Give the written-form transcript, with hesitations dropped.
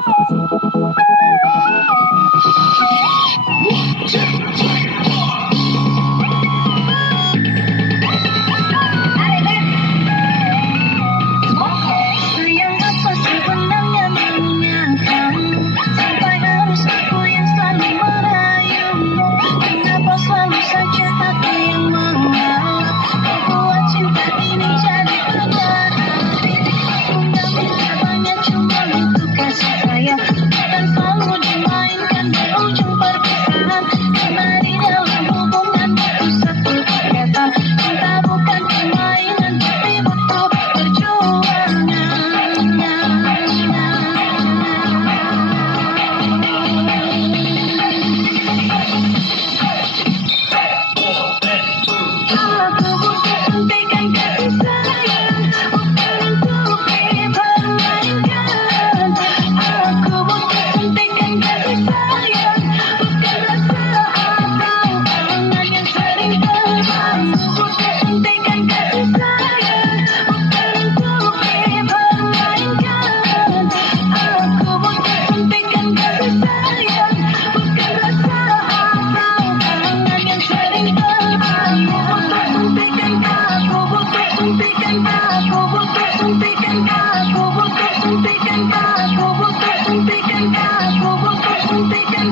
Sayang apa sebenarnya menyenangkan, sampai harus aku yang selalu merayumu. Kenapa selalu saja aku yang mengalah, kau buat cinta ini jadi beban. Aku gak minta banyak, cuma untuk kasih sayang, bukan selalu dimainkan berujung perpisahan. Karena di dalam hubungan itu satu kata, cinta bukan permainan tapi butuh perjuangan. Aku butuh suntikan kasih sayang, bukan untuk dipermainkan. Aku butuh suntikan kasih sayang, bukan rasa atau tangan yang sering terbang. Aku butuh suntikan kasih sayang, bukan untuk dipermainkan. Aku butuh suntikan kasih sayang, bukan rasa atau tangan yang sering terbang. Aku butuh suntikan, aku butuh suntikan, aku butuh suntikan, aku butuh suntikan, aku butuh suntikan, aku butuh suntikan.